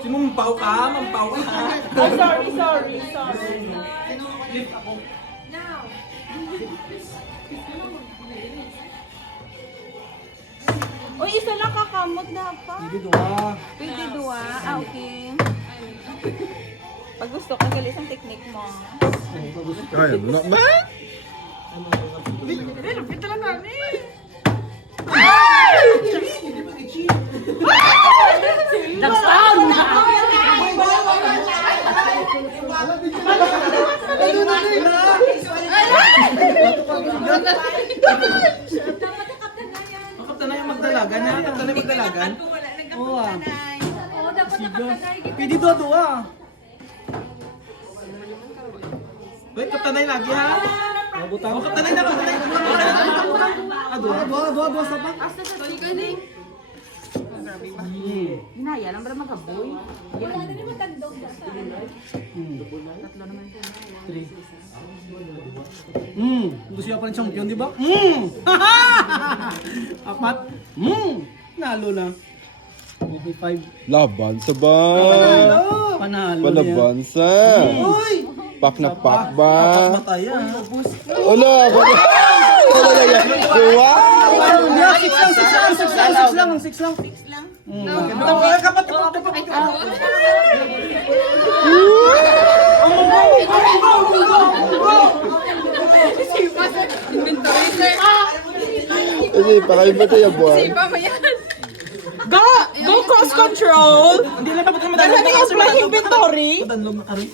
Mampaw ka, mampaw ka. Oh, sorry. Lift ako. Uy, isa lang kakamot dapat. Hindi dua. Pwede dua. Okay. Pag gusto ko, galis ang technique mo. Ay, ano na? Lupit lang namin. Nag-sound! Makapta na yung magdalagan ha? Kapta na yung magdalagan? Oo ah. Pwede dua. Wait, kapta na yung lagi ha? Mabutan. Oh, kapta na yung dua sa pa. Hinaya lang ba magaboy? Gusto siya pa rin champion, di ba? Apat. Nalo na. Okay, 5. Laban sa ba? Panalo. Palabansa. Uy! Pak na pak ba? Mataya. Wala! Wow! Six lang. Kapatid. Kasi pakaiba tayo buwan. Go cross control. Hindi lang dapat Dahil yung my inventory. Danlog na kari.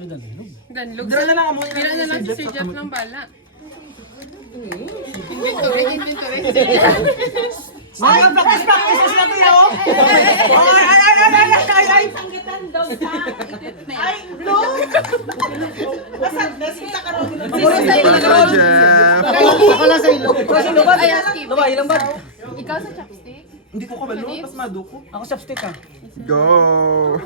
Ay, danlog. Ganlog. Dira na lang amo. Dira na lang si Jeff ng bala. Inventory. Ay, practice na tayo. Ay. Ay, no. Nasita ka rin. Basta, Jeff! Ay, skip. Diba, ilang ba? Ikaw sa chopstick? Hindi ko kabalo, mas maduko. Ako chopstick ah. Go!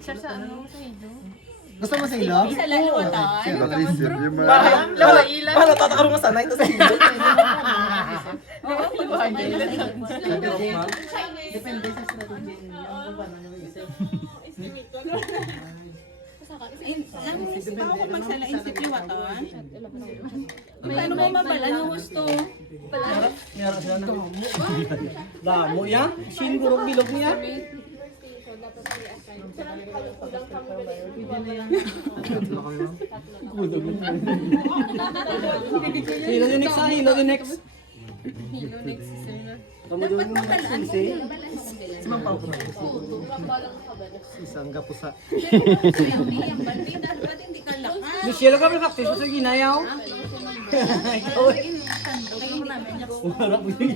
Siya sa ano sa iyo? Gusto mo sa ilaw? Isa lang yung wata. Natisip yung mga... Paano tatakarong masanay? Tapos hindi. Naisip ako kung magsala isip yung wata. Paano mo mabala ng gusto? Meron sila na. Damo yan? Singgurong bilog niya? Hilo yung next. Hilo next season na. Dapat mabalaan mo. Isang gapusa. Dapat hindi ka lakas. Michelle ka practice sa ginayaw.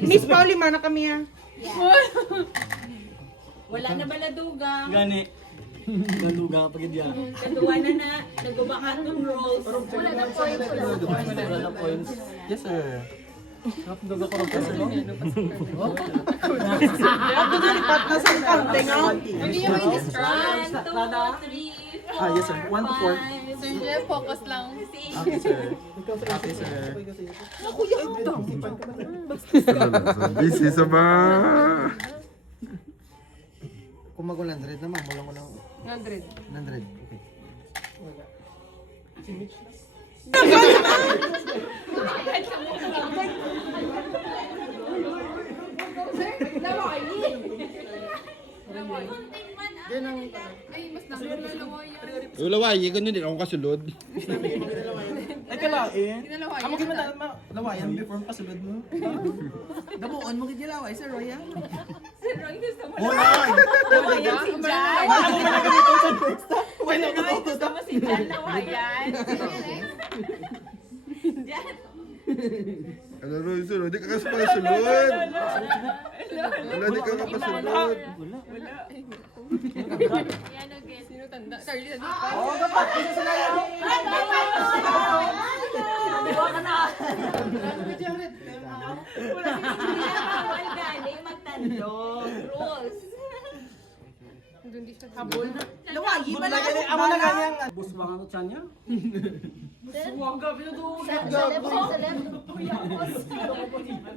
Miss Pauli, mana kami ah. Wala na baladugang. Gani. Galuga pag diyan. Kaduwa na nagubakan ng rolls. Wala na points. Wala na points. Yes sir. Napdog ako ng peso no? Ako nalipat na sa kante nga. Hindi yung i-distract. 1, 2, 3, 4, Ah, yes sir. 1 to 4. Sir Jeff, focus lang. Okay sir. Okay sir. Busy sa ba? Kung mag-100 naman, walang 100. 100. Okay. Ay, mas dami na lawayan. Yung laway, ganun din akong kasulod. Ay kalain. Kinalawayan. Amo kita lawayan before pasulod mo. Dabuon mo gid laway sir Roya. Sir Roy, gusto mo Oh, na. Nawayan si Jan. Ako man ganito sa first. Wala ko to. Gusto mo si Jan nawayan. Jan. Ano ro, sir? Hindi ka kasi pakasulod. Wala, hindi ka makasulod. Yan again. Sino tanda? Carly, tanda pa. Oh, dapat isa sila lang. Bawal galing magtandog. Rules. Doon di siya. Habol. Lawagi pa lang. Amo na ganyan. Buswang ano tiyan niya?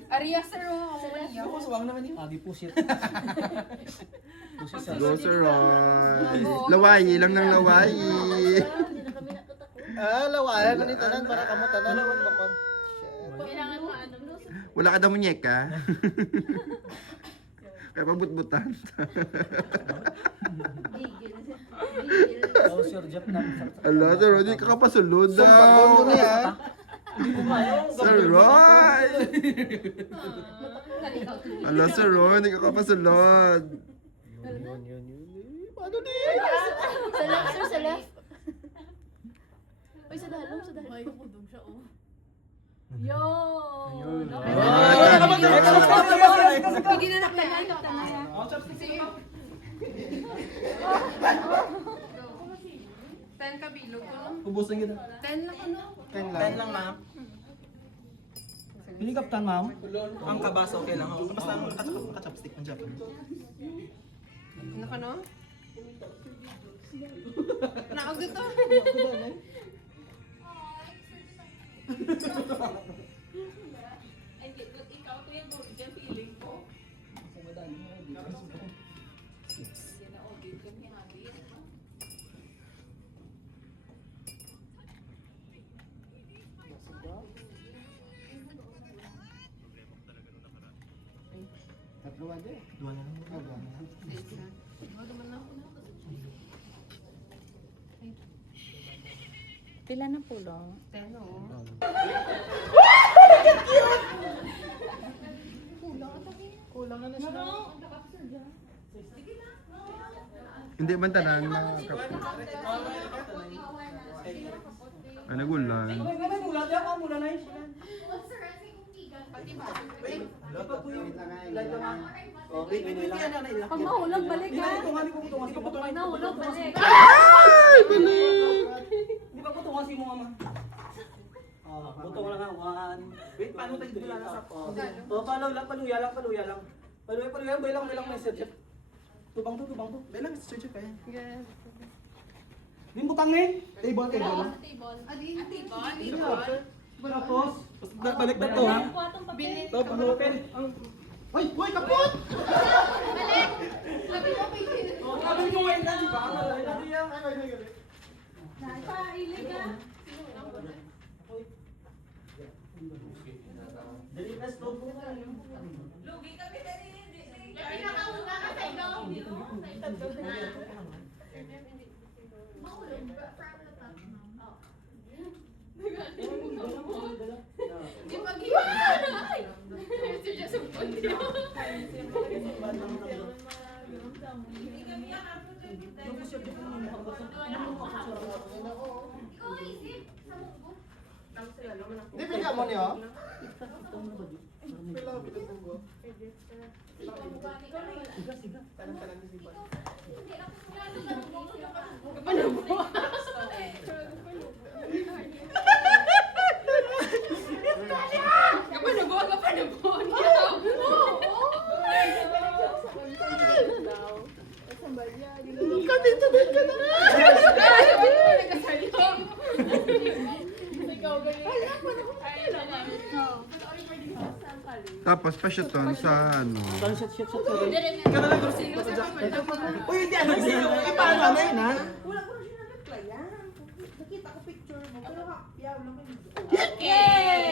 Aria sir, ako maniya. Adi pusit. Pusit sa. Go, Sir Roy. Lawayi lang ng lawayi. Lawayan ko ni tanan para kamo tanan bakon. Kailangan mo ano. Wala ka daw munyeka. Kaya pabut-butan. Oh, Sir Jeff na. Ala, Sir Roy, di ka kapasulod daw. Pagkon ko niya. Sir Roy! Ala, Sir Roy, di ka kapasulod. Paano ni? Sa left, sir, sa left. Uy, sa dalom, sa dalom. Ay, kukudog siya, oh. Yo! Hindi na naktanan. Ten ka bilog ko, no? Ubusin kita. 10 lang ano? 10 lang. ma'am. Hindi kaptan, ma'am. Ang kabaso, okay lang. Basta ang nakachopstick ng Japan. Ano ka, no? Naog dito. Tatlo aja. Dua na lang. Pila na pulo? 10, oh. Kulang na siya. Hindi man tanan na kapit. Ano gulan? Mula dyan ka, mula na yun. Pag mahulog, balik ha. Pag nahulog, balik. Ay, balik! Di ba putungan si mo, mama? Putungan lang nga. Wait, paano tayo dito lang sa ko? Paluya lang. Paluya, baylang message. Tubang to. Baylang message pa yan. Yes. Butang ni. Table. Tapos, balik na to ha. Bilin. Ay, kapot! Sabi ko ngayon na, di ba? Di pag-iwan. Sir, just a pundi. Hindi pinaka mo niyo. Tapos pa siya ton sa ano. Shot. Uy, hindi ano sa'yo. Paano na yun ha? Wala ko na siya na-replyan. Nakita ko picture mo. Pero yaw lang yun. Yay!